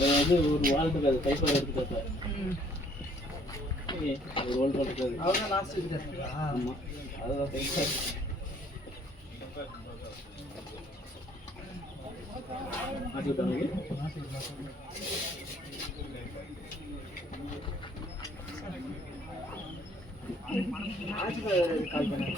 வந்து ஒரு வால் இருக்காது, கைப்பார் எடுத்துக்காது. ஒரு வால் இருக்காது. அதான் லாஸ்ட் இருக்கு. ஆமா, அதுதான் கைப்பார். மாட்டி விட்டாங்க. கால் பண்ணேன்.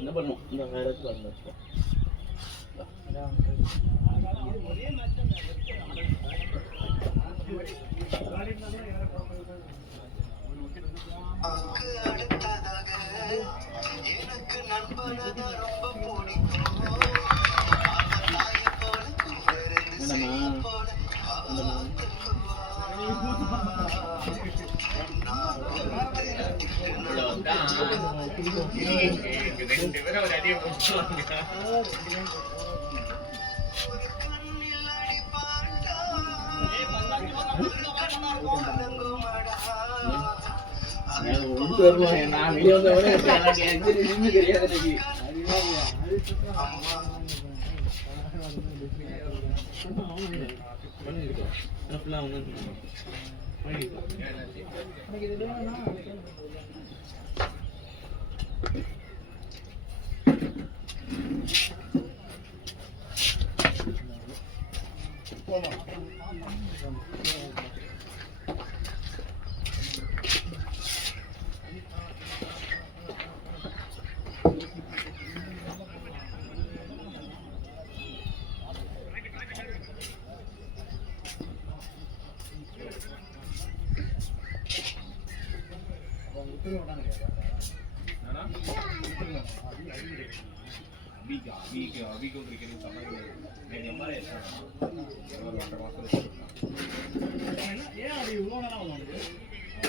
என்ன பண்ணுவோம்? இந்த வேற இடத்துல எனக்கு நண்பனதா ரொம்ப பிடிக்கும். நான் வெளியே வந்தவொடனே எனக்கு தெரியாது.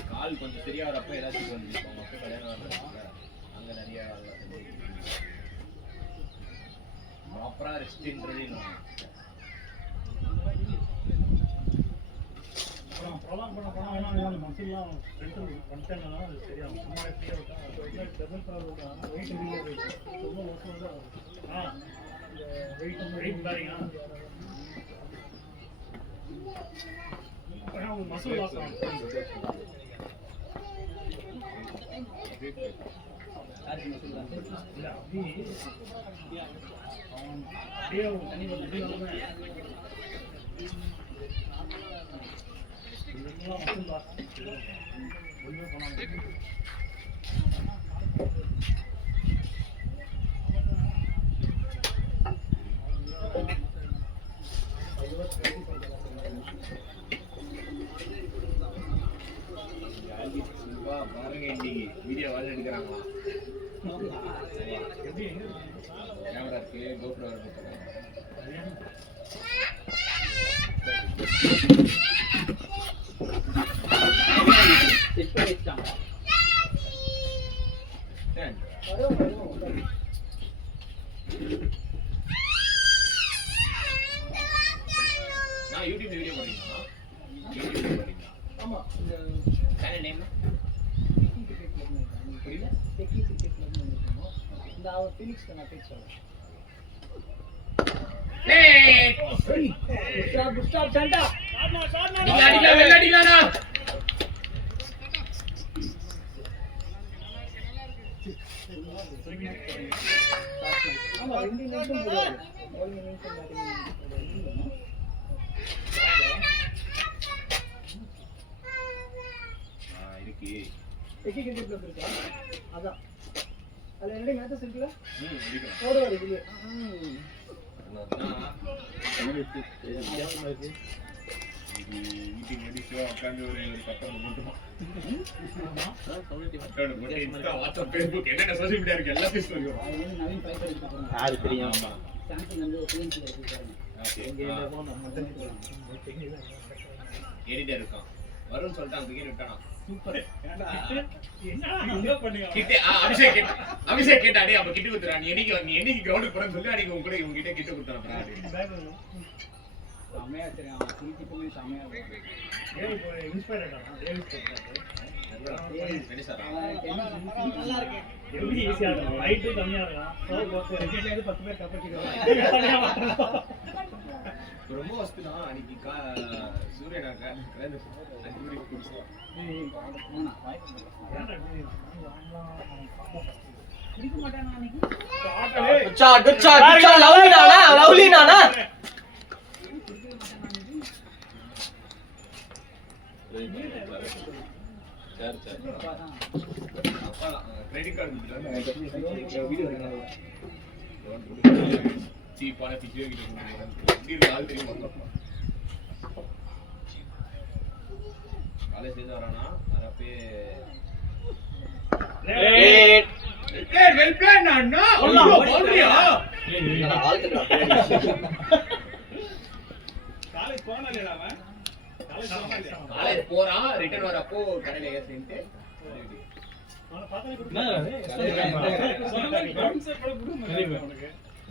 கால் கொஞ்சம் சரியாகிறப்ப ஏதாச்சும் வந்து கல்யாணம் அங்கே நிறைய ப்ராப்பராக ரெஸ்ட்ன்றது ப்ரொலாங் பண்ண போனால் மசில்லாம் ஃப்ரெண்ட்ஸில் பண்ணிட்டாங்கன்னா அது சரியாகும். சும்மா ரொம்ப மோசம் தான். வெயிட் பாருங்க, மசில் லாஸ் ஆகும். இல்லை அப்படியே அப்படியே மசில் லாஸ் ஒன்றுமே பண்ணாமல் பாருங்க, இன்னைக்கு வீடியோ வாழ எடுக்கிறாங்களா? கேமரா இருக்கு, கோப்ரோ இருக்கு. நான் யூடியூப்ல வீடியோ போடுறீங்களா? யூடியூப்ல போடுறீங்களா? ஆமா, சேனல் நேம் புரியல. டெக்கி கிரிக்கெட் கிளப்னு இருக்கோம். இந்த அவர் ஃபீனிக்ஸ் நான் பேசுறேன். ஸ்டாப் சண்டா அடிக்கலாம் வெள்ள அடிக்கலாம்டா. ஆமா 2 நிமிஷம் போடுவாரு 1 நிமிஷம் இருக்கு. எக்கி கிரிக்கெட் கிளப் இருக்கா அதான் அதுல ரெண்டு மேட்சஸ் இருக்குல இருக்கு. போடுவாரு இதுல மீட்டிங் முடிச்சு உட்கார்ந்து ஒரு 10 நிமிஷம் இன்ஸ்டா வாட்ஸ்அப் ஃபேஸ்புக் என்னென்ன சோஷியல் மீடியா இருக்கு எல்லாத்தையும் சொல்லுவோம். நவீன் ஃபைட் எடுத்து யாரு தெரியும்? சாம்சங் வந்து பிஎன்சி இருக்கு பாருங்க எடிட்டர் இருக்கான் வருண் சொல்லிட்டான் கிரிக்கெட் விட்டானா சூப்பர் அபிஷேக் கேட்டாடே அப்ப கிட்ட குடுத்துறா நீ என்னைக்கு கிரவுண்டுக்கு போறேன்னு சொல்லி அன்னைக்கு உங்க கூட இவங்க கிட்ட கிட்ட குடுத்துறான். செமையா தெரியும் சீக்கிரமே செமையா இன்ஸ்பயர்டா நல்லா இருக்கு எப்படி ஈஸியா இருக்கும் ஹைட் கம்மியா இருக்கும் சோ கிரிக்கெட்ல இருந்து 10 பேர் கப்படிக்கிறாங்க ரொம்ப வசதிதான் அன்னைக்கு சூரியனாக்க 5 மணிக்கு குடிச்சோம். குடிக்க மாட்டானா அன்னைக்கு குட் ஷாட் லவ்லி நானா கிரெடிட் கார்டு சீப்பான பிஜியோ கிட்ட ஆள் தெரியுமா காலேஜ் சேர்ந்து வரானா வரப்பே வெல் பிளான் அண்ணா பவுண்டரியா காலேஜ் போனாலேடா அவன் காலேஜ் போறான் ரிட்டர்ன் வரப்போ கடையில ஏறிட்டு அவன பார்த்தா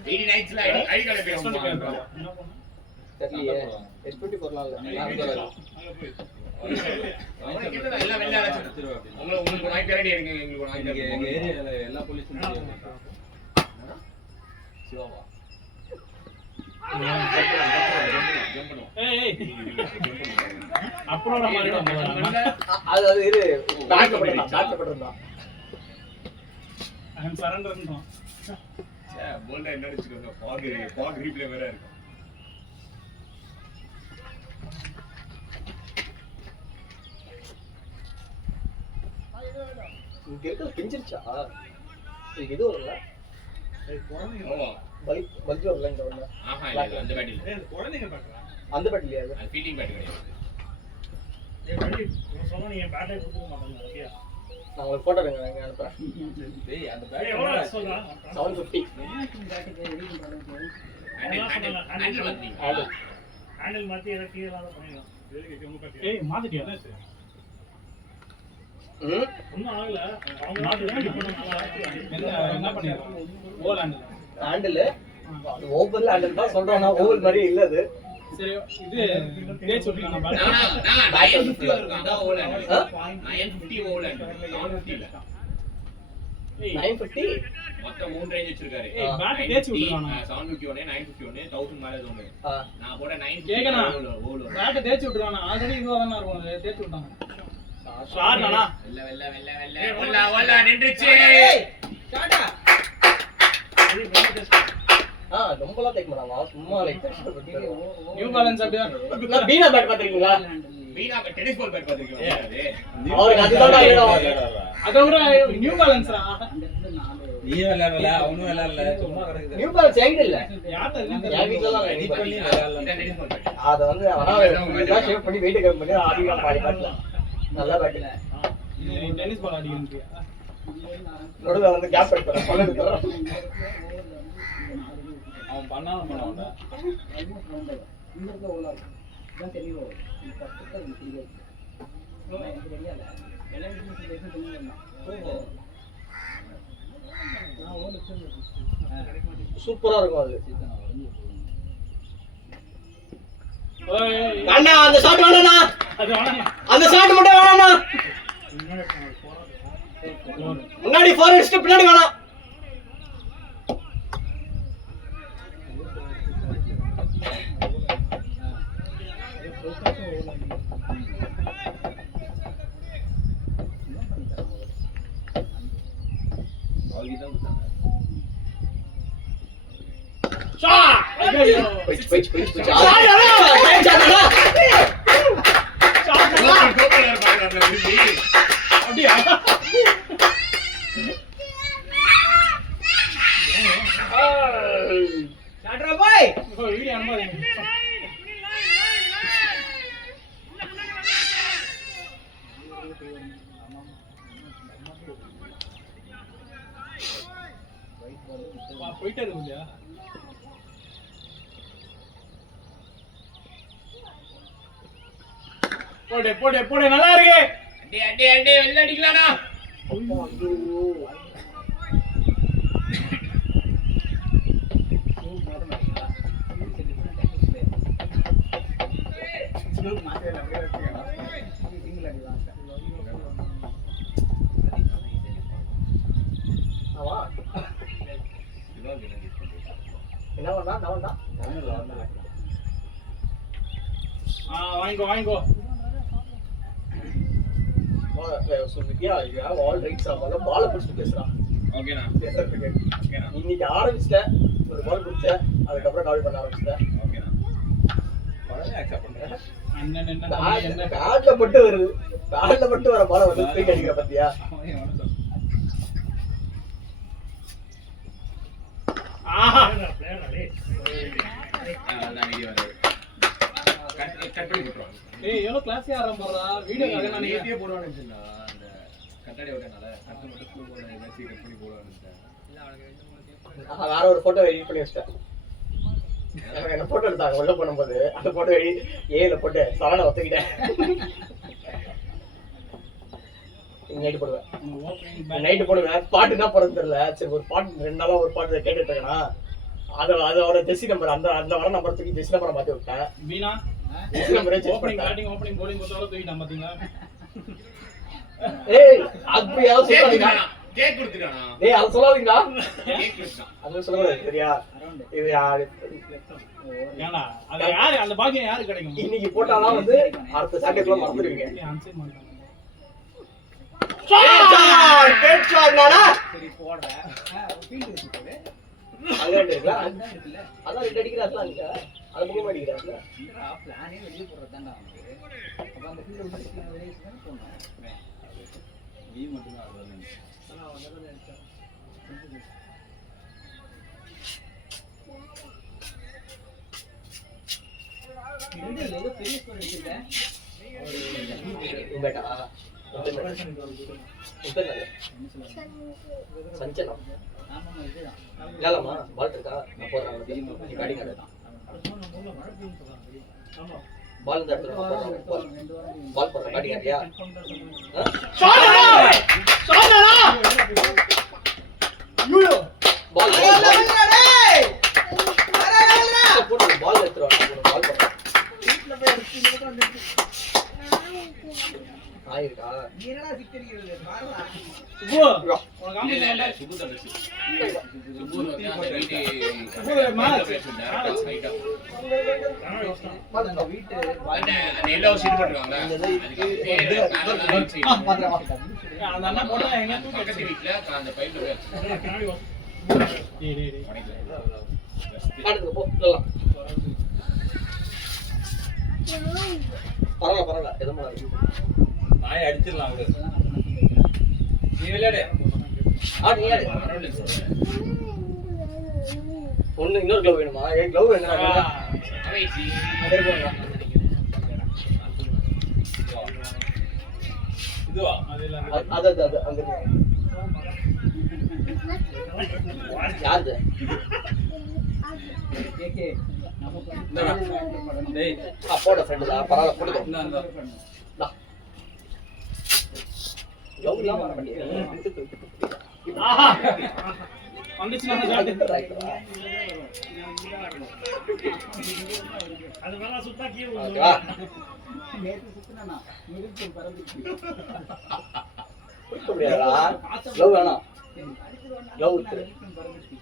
எயிட்டி நைட்ஸ்ல ஐடி கார்டு பேசுவாங்க தெரியலையே எஸ்பிடி போறலாம் எல்லாம் வெளில உங்களுக்கு நாய் தேடி எடுங்க எங்களுக்கு நாய் தேடி எங்க ஏரியால எல்லா போலீஸும் சிவாவா அப்புறம் அது இரு டாக்டர் ஐம் சரண்டர்ன்றோம் போல்டா என்ன நினைச்சுக்கோங்க பாக் ரீப்ளே வேற இருக்கு. இங்க இருக்க பிஞ்சிருச்சா இது வரல பல்ஜ் வரல இங்க வரல ஆஹா இல்ல அந்த பேட் இல்ல குழந்தைங்க பாக்குறா அந்த பட்டிலையா அது அது ஃபீல்டிங் பேட் கிடையாது. வண்டி சொன்னா நீங்க பேட்டை கொடுக்க மாட்டீங்க ஓகேயா நான் உங்களுக்கு போட்டோ எடுங்க நான் அனுப்புறேன் டேய் அந்த எவ்வளவு சொல்றா 750 ஹேண்டில் வந்தீங்க ஹேண்டில் மாத்தி ஏதோ கீழ இல்லாத பண்ணிடலாம் ஏய் மாத்திட்டியா ஒண்ணும் ஆகல அவங்க மாத்தி என்ன பண்ணிருக்காங்க ஓல் ஹேண்டில் ஓவல் ஹேண்டில் தான் சொல்றேன் நான் ஓவல் மாதிரி இல்ல அது சரி இது தேய் சொல்றீங்க நான் நான் 950 இருக்கும் அதான் ஓல் ஹேண்டில் 950 ஓல் ஹேண்டில் 750 இல்ல 950 மொத்தம் 3 ரேஞ்ச் வச்சிருக்காரு. ஏய் பேட் தேய்ச்சி விட்டுறானே 750 ஒண்ணே 950 ஒண்ணே 1000 மேல ஒண்ணே நான் போட 950 கேக்கனா ஓல் பேட் தேய்ச்சி விட்டுறானே ஆல்ரெடி இதுவா தான் இருக்கும் தேய்ச்சி விட்டாங்க ஷாட் நானா வெல்ல வெல்ல வெல்ல வெல்ல ஒல்ல ஒல்ல நின்றுச்சு டாடா ரொம்பலாம் தைக்க மாட்டாங்க சும்மா லைக் நியூ பேலன்ஸ் அப்படியே நான் பீனா பேட் பாத்துறீங்களா வீணா டென்னிஸ் பால் பேட் பாத்துக்கியா அது அவருக்கு அதுதான் வேணும் அத விட நியூ பேலன்ஸ்ரா நீ விளையாடல அவனும் விளையாடல சும்மா கிடக்குது நியூ பேலன்ஸ் எங்க இல்ல யார்ட்ட என் வீட்ல தான் எடிட் பண்ணி இதான் விளையாடல டென்னிஸ் பால் பேட் அத வந்து அவனா ஷேப் பண்ணி வெயிட் கம்மி பண்ணி ஆடிலாம் பாடி பாடலாம் நல்லா பாட்டில டென்னிஸ் பால் அடிக்கிறீங்க நடுவுல வந்து கேப் எடுத்துறேன் பல்ல எடுத்துறேன் அவன் பண்ணாம பண்ணான்டா இந்த இருக்க ஓலா இதான் தெரியும் பக்கத்துல தெரியாது எனக்கு தெரியல எல்லாம் பேச தெரியும் ஓஹோ நான் ஓல சூப்பரா இருக்கும் அது ஓய் அண்ணா அந்த ஷாட் வேணாண்ணா அது வேணாம் அந்த ஷாட் மட்டும் வேணாண்ணா முன்னாடி 4 அடிச்சிட்டு பின்னாடி வேணாம் அவளுக்கு தான் கொடுத்தாங்க. போயிடுச்சு, போயிடுச்சு, போயிடுச்சு, போயிடுச்சு. கோப்பையில இருப்பாங்க அந்த விரும்பி. அப்படியா? ஷாட்ரா பாய். வீடியோ அனுப்பாதீங்க. போயிட்டே இருக்கு இல்லையா? போடு போடு போடு, நல்லா இருக்கு. அடி அடி அடி வெளில அடிக்கலாம்டா. என்ன பண்ணா நான் வந்தா வாங்கிக்கோ வாங்கிக்கோ. சுமித்யா யூ ஹேவ் ஆல் ரைட்ஸ். அவள பால் புடிச்சு பேசுறான். ஓகேண்ணா. பேசுறதுக்கு ஓகேண்ணா. இன்னைக்கு ஆரம்பிச்சிட்டேன், ஒரு பால் புடிச்சேன், அதுக்கப்புறம் கால் பண்ண ஆரம்பிச்சிட்டேன். ஓகேண்ணா. உடனே அக்செப்ட் பண்றேன். அண்ணன் என்ன பேட்ல மட்டும் வருது, பேட்ல மட்டும் வர பால வந்து ஸ்பீக் அடிக்கிற பத்தியா? ஆஹா, அதான் வீடியோ வருது. கட் பண்ணி போட்டுருவாங்க. ஏய் எவ்வளவு கிளாஸே ஆரம்பறா வீடியோ காக நான் நேத்தியே போடுவான்னு சொன்னா அந்த கட்டடை விட்டனால கட் மட்டும் ஸ்கூல் போன மெசேஜ் கட் பண்ணி போடுவான்னு நான் வேற ஒரு போட்டோ எடிட் பண்ணி வச்சிட்டேன். என்ன போட்டோ எடுத்தாங்க உள்ள பண்ணும்போது அந்த போட்டோ ஏல போட்டு சவனை ஒத்துக்கிட்டேன். நைட்டு போடுவேன், நைட்டு போடுவேன். பாட்டு என்ன போறது தெரியல. சரி ஒரு பாட்டு 2 நாளா ஒரு பாட்டு கேட்டுட்டு இருக்கேனா, அதோட ஜெர்சி நம்பர் அந்த வர நம்பர் தூக்கி ஜெர்சி நம்பரை மாத்தி விட்டேன். மீனா ஜெர்சி நம்பரே சேஞ்ச் ஓபனிங் பண்ணிட்டேன். பேட்டிங் ஓபனிங் bowling போட்டவள தூக்கிட்டான் பாத்தீங்களா? ஏய் அப்படி யாரும் சொல்லாதீங்க. கேக் கொடுத்துட்டானா? டேய் அது சொல்லாதீங்க. கேக் கொடுத்தான். அது சொல்லக்கூடாது சரியா? இது யாரு ஏண்டா அது யாரு அந்த பாக்கியம் யாரு கிடைக்கும்? இன்னைக்கு போட்டாதான் வந்து அடுத்த சாக்கெட்ல மறந்துடுவீங்க. ஆன்சர் மாட்டாங்க. கேட் ஷாட் நானா? சரி போடுறேன். ஃபீல்ட் வச்சு போடு. அங்க இருக்குல அதான் ரெண்டு அடிக்கிறாங்க அங்க அது முகம் அடிக்கிறாங்க. பிளானே வெளிய போறதாண்டா அவனுக்கு. அப்ப அந்த ஃபீல்ட் விட்டு வெளிய போனா போணும். நீ மட்டும் தான் ஆடுறீங்க. நான் வந்து நினைச்சேன். இது ஏதோ பெரிய ஸ்கோர் அடிச்சிருக்கேன். உங்கடா சஞ்சனம் ஆமாமா இதுதான். இல்லலமா பால் இருக்கா? நான் போறேன் நீ பேட்டிங் ஆடு. பால் இந்த இடத்துல பால் போற பேட்டிங் ஆடியா? ஷாட்டா யூலோ பால் போடு பால் எடுத்துறோம் பால் போடு. ஆயிருக்கா? நீ என்னடா சிக்கரிக்கிறது பாருடா. சுபு உனக்கு இல்ல காமிக்க இல்ல சுபு தான் வெச்சு. சுபு வந்து அந்த வீட்டு அந்த வீட்டு அந்த எல்லோ சீட் போட்டுருவாங்க. அதுக்கு பேரு அந்த அண்ணா போட்டா எங்க தூக்கி பக்கத்து வீட்ல அந்த பைப்ல போய் டேய் டேய் டேய் அடுத்து போ சொல்லலாம். பரவாயில்ல எதுவும் நாயை அடிச்சிடலாம் அவரு. நீ விளையாடு. ஆடு நீ ஆடு. ஒண்ணு இன்னொரு க்ளவ் வேணுமா? ஏன் க்ளவ் வேணுமா? அவைச்சி அதே போங்க. இதுவா? அதுல அது அங்க யாரு? கேக்கே நமக்கு இந்தடா. டேய் அப்போட ஃப்ரெண்ட் தான். பரவாயில்ல போடுங்க. இந்த அந்த க்ளவ் இல்லாம வர பண்ணி. ஆஹா வந்துச்சு நான் ஷாட். அது மேல சுத்தா கீழ ஓகேவா? நேத்து சுத்துனா நிறுத்தி பறந்துச்சு. குடிக்க முடியாதா? க்ளவ் வேணாம். க்ளவ் விட்டு. பறந்துச்சு.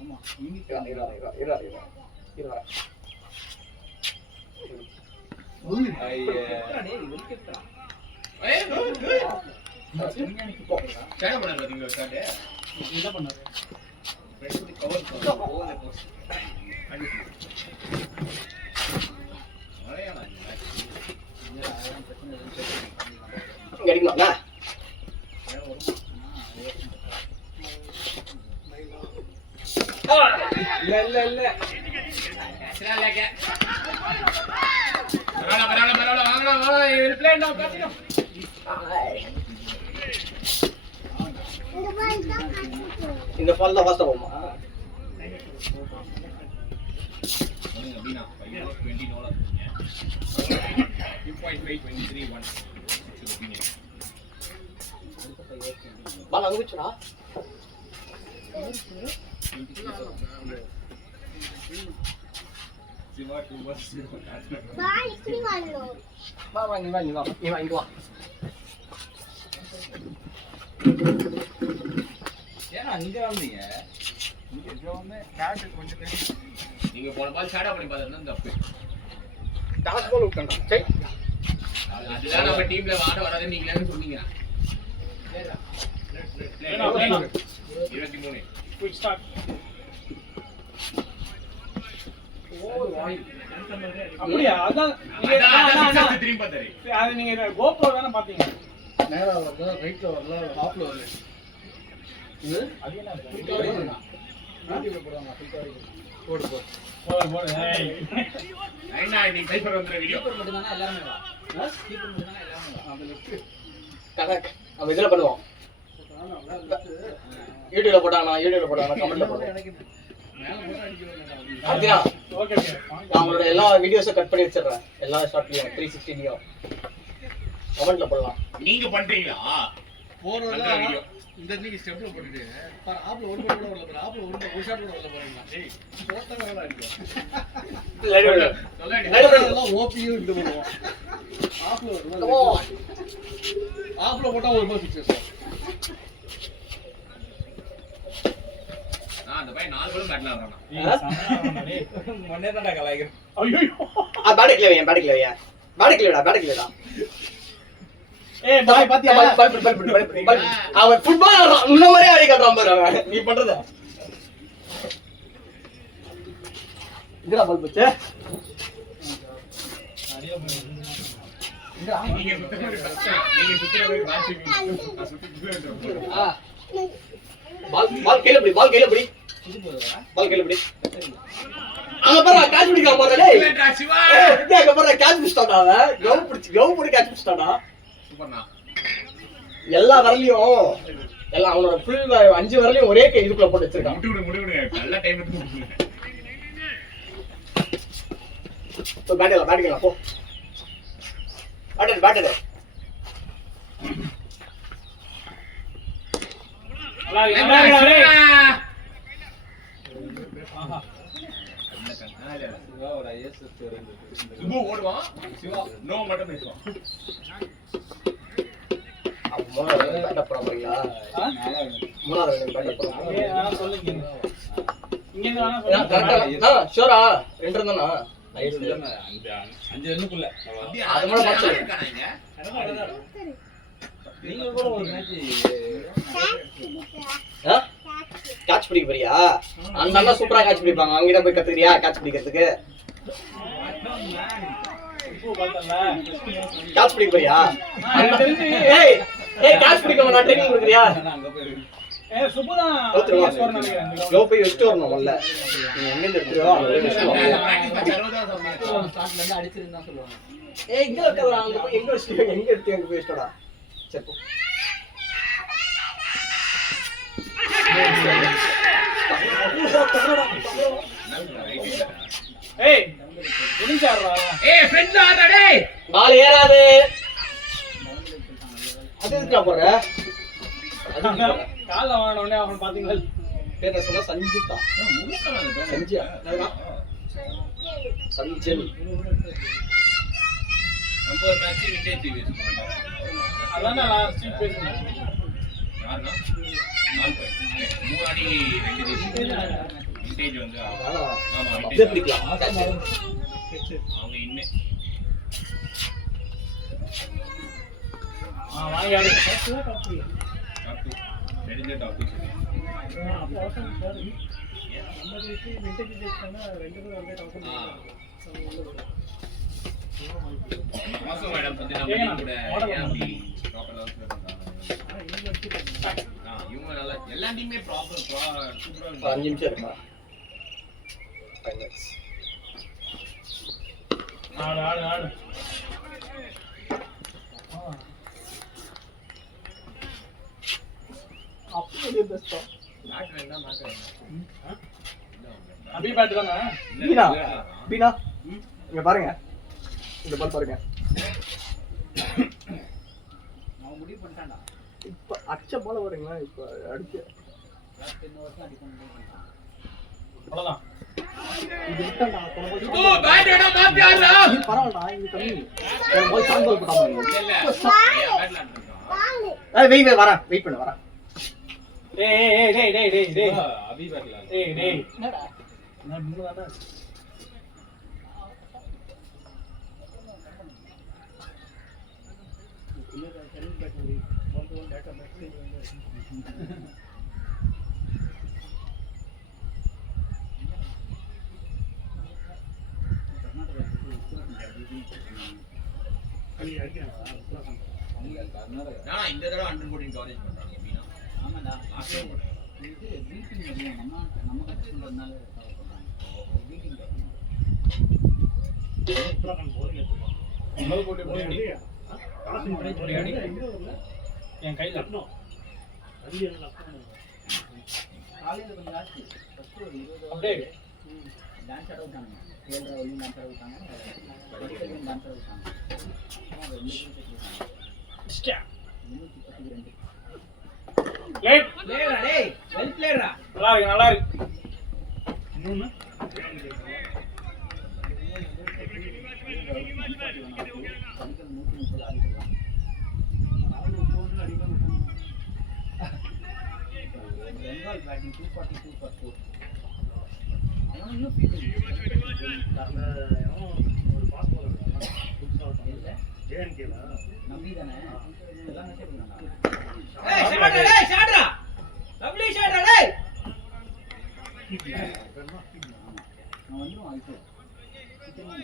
ஆமா இருடா. சேட பண்ணாரு பாத்தீங்களா ஸ்டார்ட் என்ன பண்ணாரு கவர் இங்க அடிக்கலாம்ல இல்ல பரவாயில்ல வாங்கலாம் ரிப்ளை என்ன காட்டிடும் இந்த ஃபால் தான் ஃபாஸ்டா போமா அப்படினா 20 $2.5 23 1 பால் அங்க வச்சுடா சிவா 2 was 0 வா நீ வாங்க வா ஏன்னா இங்க வந்தீங்க இங்க வந்து கேட் கொஞ்சம் நீங்க போன பால் ஷாடா பண்ணி பார்த்தா தப்பு டாஸ் பால் விட்டா சரி அதுதான் நம்ம டீம்ல ஆட வராது நீங்களே சொன்னீங்க 23 குயிக் ஸ்டார்ட் அப்படியா அதான் திரும்பி பார்த்தாரு அது நீங்க கோப்ரோ தானே பாத்தீங்க நேரா வரல ரைட்ல வரல ஆஃப்ல வரல அது என்ன யூடியூப்ல போடுவாங்க போடு போடு போடு ஏய் ஐனா நீ டைப்பர் வந்த வீடியோ மட்டும் தானே எல்லாரும் வா ஸ்கீப்பர் மட்டும் தானே எல்லாரும் வா அந்த லெஃப்ட் கரெக்ட் அவன் இதுல பண்ணுவான் யூடியூப்ல போட்டானா கமெண்ட்ல போடுவான் எனக்கு மேல போட்டு அடிக்க அப்படியா ஓகே ஓகே நான் உங்களோட எல்லா வீடியோஸும் கட் பண்ணி வச்சிடுறேன் எல்லா ஷார்ட்லயும் 360லயும் கமெண்ட்ல போடலாம் நீங்க பண்றீங்களா போறதுல நல்ல வீடியோ இந்த நீங்க ஸ்டெப்ல போட்டுட்டு பாரு ஆப்ல ஒரு பட் கூட வரல பாரு ஆப்ல ஒரு ஷாட் கூட வரல பாருங்க டேய் போட்டா வேற அடிக்கும் சொல்லாடி எல்லாம் ஓபியும் இந்த பண்ணுவோம் ஆப்ல வருது ஆப்ல போட்டா ஒரு பால் ஃபிக்ஸ் நான் அந்த பையன் 4 கோல் பேட்ல வரானா முன்னே தான் கலாய்க்கிறேன் ஐயோ பேட்டிக்ல வையா பேட்டிக்லடா ஏய் பாய் பாத்தியா பல் அவன் ஃபுட்பால் ஆடுறான் இந்த மாதிரி ஆடி காட்டுறான் பாரு அவன் நீ பண்றத இதுடா பல் பச்சே நீங்க சுத்தமா கஷ்டம் நீங்க சுத்தமா போய் வாட்சிங் நான் சுத்திட்டு இருக்கேன் பால் கையில பிடி பால் கையில பிடி அங்க பாரு கேட்ச் பிடிக்க போறா டேய் இல்லடா சிவா ஏய் அங்க பாரு கேட்ச் பிடிச்சாடா அவன் கவு பிடி கேட்ச் பிடிச்சாடா சூப்பர்ண்ணா எல்லா வரலையும் எல்லாம் அவனோட ஃபுல் 5 வரலையும் ஒரே கை இதுக்குள்ள போட்டு வச்சிருக்கான் முடிவுடுங்க நல்ல டைம் எடுத்து போ பேட்டிக்கலாம் போ பேட்டர் சிவாவோட ஐஎஸ் ஸ்டோரி சுபு ஓடுவான் சிவா நோ மட்டும் பேசுவான் மூணாவது பேட்டர் போட போறீங்களா மூணாவது பேட்டர் போட நான் சொல்லுங்க இங்க இருந்து வேணா கரெக்ட்டா ஷூரா 2 இருந்தானா அஞ்சு ரன்னுக்குள்ள அது மட்டும் பார்த்து இருக்கானங்க நீங்க கூட ஒரு மேட்ச் கேட்ச் பிடிக்க போறியா அந்த அண்ணா சூப்பரா கேட்ச் பிடிப்பாங்க அங்ககிட்ட போய் கத்துக்கிறியா கேட்ச் பிடிக்கிறதுக்கு கேட்ச் பிடிக்க போறியா ஏய் கேட்ச் பிடிக்க நான் ட்ரைனிங் கொடுக்குறியா அங்க போயிருக்கு ஏய் சுபுதான் ஸ்கோர் நினைக்கிறேன் லோ போய் வெஸ்ட் வரணும் முதல்ல நீ எங்க இருந்து எடுத்துறியோ அங்க போய் வெஸ்ட் வரணும் ஸ்டார்ட்ல இருந்து அடிச்சிருந்தா சொல்லுவாங்க ஏய் இங்க இருக்கடா அங்க போய் எங்க வெஸ்ட் எங்க எடுத்து அங்க போய் வெஸ்டடா சரி போ ஏய் முடிஞ்சாடுறா ஏய் ஃப்ரெண்ட்ல ஆடா டேய் பால் ஏறாது அது எதுக்குடா போற கால்ல வாங்கின உடனே அவன் பாத்தீங்களா பேர் என்ன சொன்னா சஞ்சுதா சஞ்சியா சஞ்சல் நம்ம ஒரு மேட்ச் விண்டேஜ் யூஸ் பண்றோம் அதான் நான் ஸ்ட்ரீட் பேசுறேன் யாருன்னா 4 பாயிண்ட் 3 அடி 2 விண்டேஜ் வந்து ஆமா அப்படியே பிடிக்கலாம் அவங்க இன்னே வாங்கி ஆடு. தெரிஞ்ச டாபிக் மாசம் மேடம் வந்து நம்ம கூட ஏன் அப்படி ப்ராப்பரா பண்றாங்க? இவங்க நல்லா எல்லா டீமே ப்ராப்பர் சூப்பரா 5 நிமிஷம் இருக்கா? 5 minutes. ஆடு அப்படியே பெஸ்டா. மேட்ச் வேணா மேட்ச் அபி பேட் தானே பீனா பீனா இங்க பாருங்க, இந்த பால் பாருங்க. அவன் முடிவு பண்ணிட்டான்டா. இப்ப அச்ச பால் வருங்களா? இப்ப அடிக்க இன்னும் வருஷம் அடிக்கணும். அவ்வளவுதான். இது விட்டா போன ஓ பேட் வேணா மாத்தி ஆடுறா. பரவாயில்லடா, இது கம்மி. போன பால் சாங் பால் போட்டாங்க. இல்ல பேட்ல ஆடுறான். வெயிட் வெயிட் பண்ணு வரேன். டேய் அபி பேட்ல டேய் என்னடா நான் பிங்க தானே. நான் இந்த தடவை 114 கவரேஜ் பண்றாங்க மீனா. ஆமாடா இது மீட்டிங் வரணும். நம்ம கட்சி பண்றதுனால மீட்டிங் வரணும். இன்னொரு போட்டு போடி. என் கையில காலையில கொஞ்சம் ஆச்சு. ஃபர்ஸ்ட் ஒரு 20 அப்படியே டான்ஸ் ஆட விட்டாங்க. 7 வரையும் டான்ஸ் ஆட விட்டாங்க. 10 வரையும் டான்ஸ் ஆட விட்டாங்க. அவங்க 2 பேரும் செட்டில் ஸ்டா 332. லேட் பிளேயரா டேய் வெல் பிளேயரா. நல்லா இருக்கு இன்னொன்னு கணிக்கல் 130 ஆடிக்கலாம். Bengal batting 242 for 4. அவன் இன்னும் ஃபீல் ஒரு பாஸ் பால் இல்ல ஜேஎன்கேல நம்பி தானே எல்லாம் மெசேஜ் பண்ணாங்க. ஏய் ஷாட்ரா டேய் ஷாட்ரா. லவ்லி ஷாட்ரா டேய். நான் வந்துடும் அதுக்கு சீக்கிரமா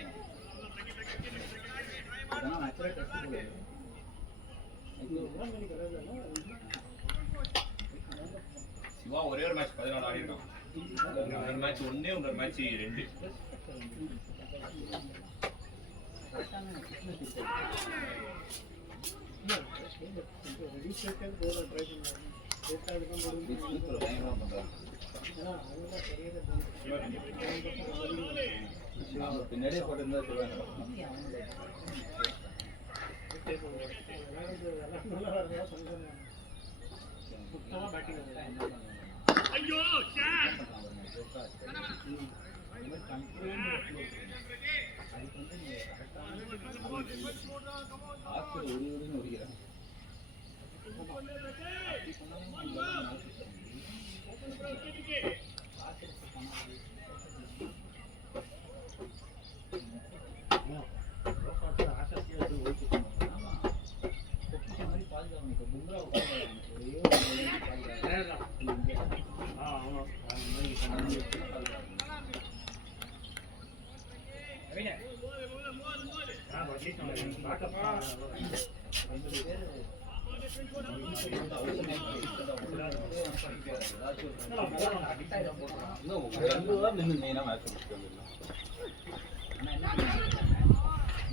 இதெல்லாம் நேச்சுரல் டெஸ்ட் போடுவேன். சிவா ஒரே ஒரு மேட்ச் 14 ஆடி இருக்கான். ஒரு மேட்ச் 1 ஒரு மேட்ச் 2. கரெக்டான ஃபிட்னஸ் இருக்கு. பின்னாடியே போட்டிருந்தா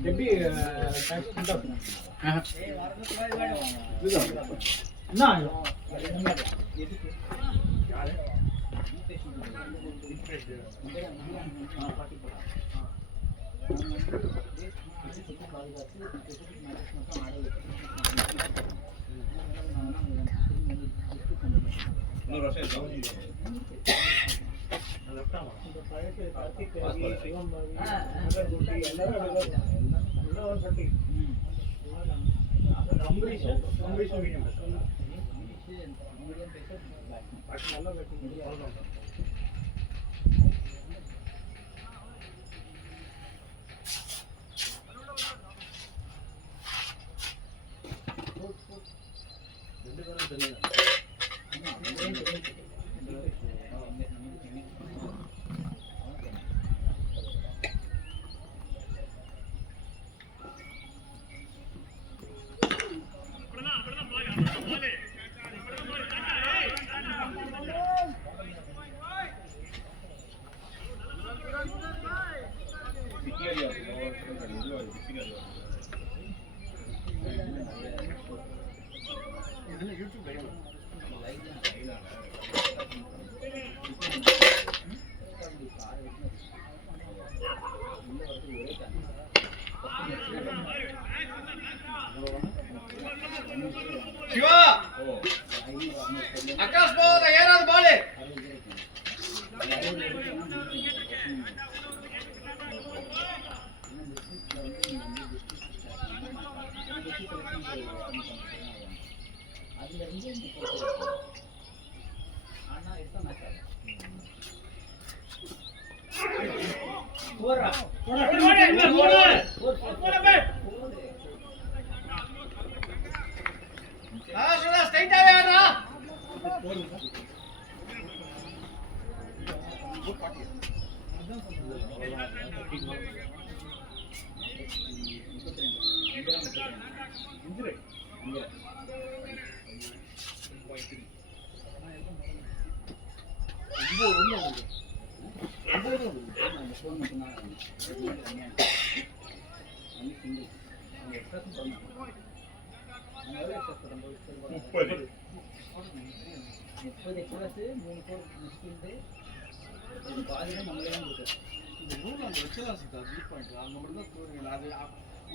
எப்படி இன்னொரு வருஷம் இருக்கும். போடுறா.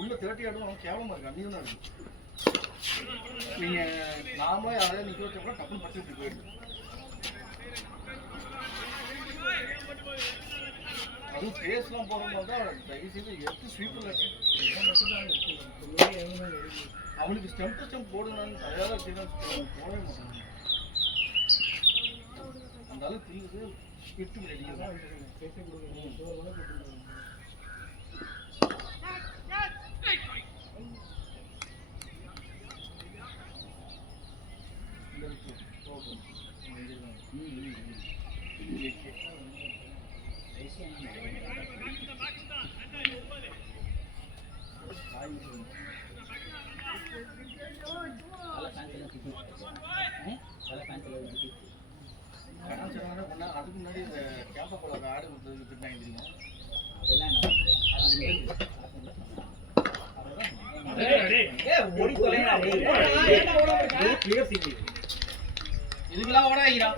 உள்ள 30 ஆடும் கேவலமா இருக்கு. அன்னையும் தான் இருக்கு. நீங்க நாமளே யாரையா நிக்க வச்சா கூட டப்புன்னு பட்டு போயிடுது. அதுவும் பேஸ்லாம் போடும்போது தான் தயவு செய்து எடுத்து ஸ்வீப்பில் அவனுக்கு ஸ்டெம்ப் டு ஸ்டெம்ப் போடுங்கன்னு தயாராக போடவே மாட்டாங்க. அந்த அளவுக்கு தீங்குது விட்டு அதுக்கு முன்னாடி இந்த கேம்பா போல ஆடு திட்டாங்க தெரியுமா? இதுக்கெல்லாம் ஓடாகிறா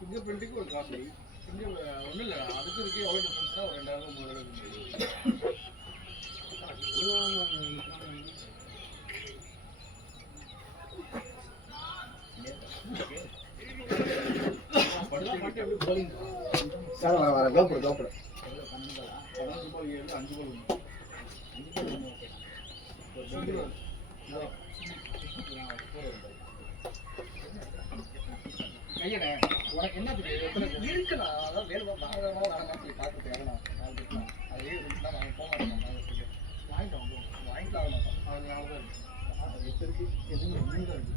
ஃபிங்கர் பிரிண்ட்டுக்கு ஒரு காஸ்ட்லி ஒன்றும் இல்லை. அதுக்கு இருக்கு எவ்வளோ டிஃப்ரென்ஸ் தான் 2000 3000 கையனே உனக்கு என்ன இருக்குண்ணா? அதான் வேணுமா வாங்கணுமா வேணாம் பார்த்துட்டேன். அது இருந்துச்சுன்னா நாங்கள் போக மாட்டோம். வாங்கிட்டு ஆக மாட்டோம். அது 8 இருக்கு. எதுவும் 3 இருக்கு.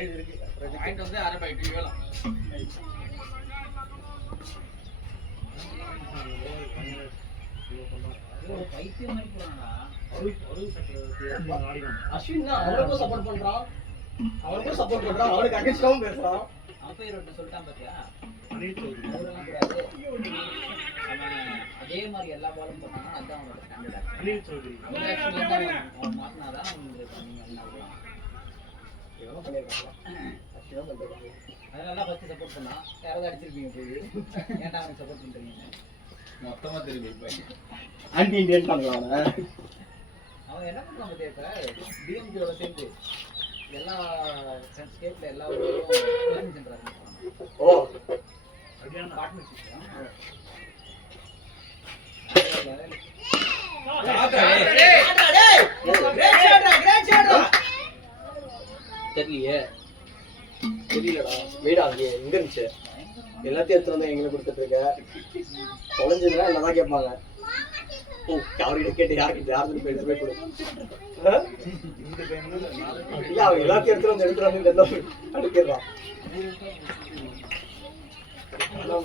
7 இருக்கு. வாங்கிட்டு வந்து அரை பாயிட்டு வேலாம். அஸ்வின் அவனுக்கும் சப்போர்ட் பண்றான், அவனுக்கு அகேன்ஸ்டாவும் பேசுறான். சொல்லிட்டான் பாத்தியா? அதே மாதிரி எல்லா பாலும் போட்டாங்கன்னா அதுதான் அவனோட ஸ்டாண்டர்ட். அவன் மாத்தினாதான் அதனால ஃபர்ஸ்ட் சப்போர்ட் பண்ணான். யாராவது அடிச்சிருப்பீங்க போய் ஏன்டா அவனுக்கு சப்போர்ட் பண்றீங்க? மொத்தமா திரும்பி ஆன்டி இண்டியன் பண்ணலாம். அவன் என்ன பண்ணுவான் பாத்தியா? இப்ப டிஎம்கேவோட சேர்ந்து எல்லா ஸ்டேட்ல எல்லா ஓ பார்ட்னர்ஷிப் தெரியலையே, தெரியலடா. வீடா அங்கே எங்க இருந்துச்சு? எல்லாத்தையும் எடுத்து வந்து எங்களை கொடுத்துட்டு இருக்க. தொலைஞ்சதுன்னா என்னதான் கேட்பாங்க. ஓ அவர்கிட்ட கேட்டு யார்கிட்ட யாருக்கு போய் எடுத்து போய் கொடு. இல்ல அவன் எல்லாத்தையும் எடுத்துட்டு வந்து அடுக்கிடுறான்.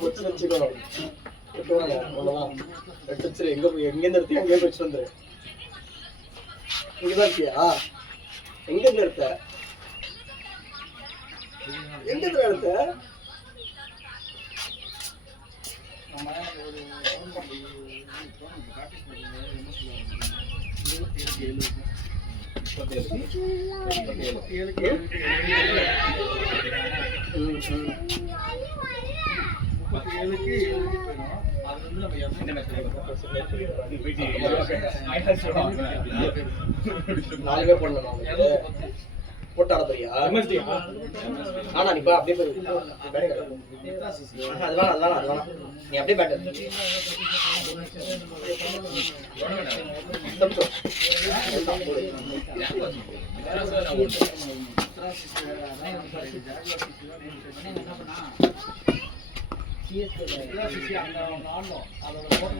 முடிச்சு வச்சுக்கோ. அவ்வளவுதான் எடுத்து வச்சிரு. எங்கேருந்து எடுத்து அங்கே வச்சு வந்துரு. இங்கதான் இருக்கியா? எங்க இருந்து எடுத்த? எங்க இதுல எடுத்த நம்ம ஒரு ப்ராக்டிஸ் பண்ணுறது என்ன சொல்லுவாங்க 27 அது வந்து நம்ம நாலு பேர் போடணும் போட்டு ஆட தெரியா ஆனா நீ போய் அப்படியே போய் அது வேணாம் நீ அப்படியே பேட்டர் என்ன பண்ணா சிஎஸ்கே அந்த ஆடணும் அதோட போட்டு